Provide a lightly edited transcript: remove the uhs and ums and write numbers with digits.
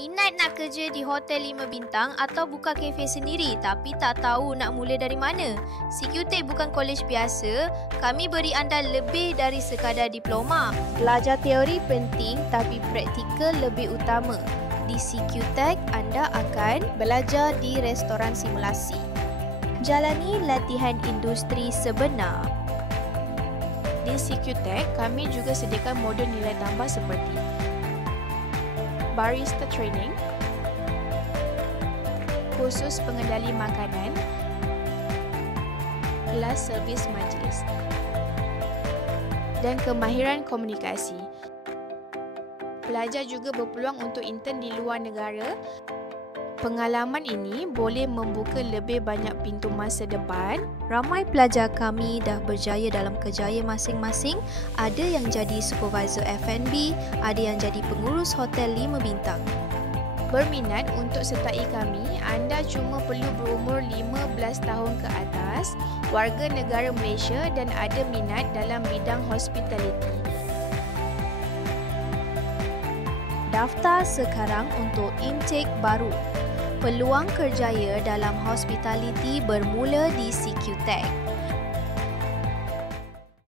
Minat nak kerja di hotel 5 bintang atau buka kafe sendiri tapi tak tahu nak mula dari mana? CQ Tech bukan kolej biasa, kami beri anda lebih dari sekadar diploma. Belajar teori penting tapi praktikal lebih utama. Di CQ Tech, anda akan belajar di restoran simulasi. Jalani latihan industri sebenar. Di CQ Tech, kami juga sediakan modul nilai tambah seperti barista training, kursus pengendali makanan, kelas servis majlis, dan kemahiran komunikasi. Pelajar juga berpeluang untuk intern di luar negara. Pengalaman ini boleh membuka lebih banyak pintu masa depan. Ramai pelajar kami dah berjaya dalam kerjaya masing-masing. Ada yang jadi supervisor F&B, ada yang jadi pengurus hotel 5 bintang. Berminat untuk sertai kami, anda cuma perlu berumur 15 tahun ke atas, warga negara Malaysia dan ada minat dalam bidang hospitality. Daftar sekarang untuk intake baru. Peluang kerjaya dalam hospitality bermula di CQ Tech.